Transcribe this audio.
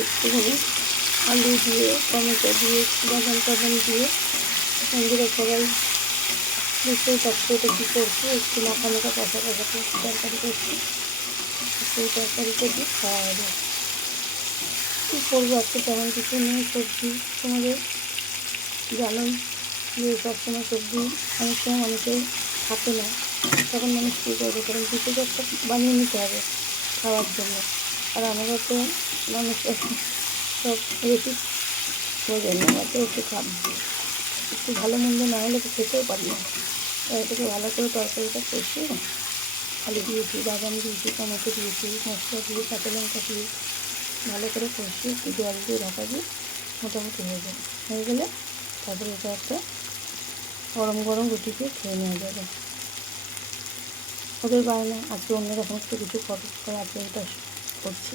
একটুখানি আলু দিয়ে টমেটো দিয়ে বাদাম টাদাম দিয়ে বন্ধুরা সবাই বুঝতেই পারছো এটা কী করছি, একটু মাখা মাখা কষা কষা তরকারি করছি। সেই তরকারিটা দিয়ে খাওয়া হবে। কী করবো, আজকে তেমন কিছু নেই সবজি। তোমাদের জানোই যে সবসময় সবজি অনেক সময় মানুষের থাকে না, তখন মানুষ কী করবে, তখন কিছু তো একটা বানিয়ে নিতে হবে খাওয়ার জন্য। আর আমরা তো মানুষ সব বেশি প্রয়োজন না, আমরা তো একটু একটু ভালো মন্দ না হলে তো খেতেও পারি না। তাই এটাকে ভালো করে তরকারিটা কষিয়ে আলু দিয়েছি, বাদাম দিয়েছি, টমেটো দিয়েছি, মশলা দিয়ে কাঁচা লঙ্কা দিয়ে ভালো করে কষিয়ে একটু জল দিয়ে ঢাকা দিয়ে মোটামুটি হয়ে গেলে তারপরে এটা একটা গরম গরম রুটি দিয়ে খেয়ে নেওয়া যাবে। ওদের বায়না আজকে অন্যরকম একটু কিছু করা আছে, এটা করছি।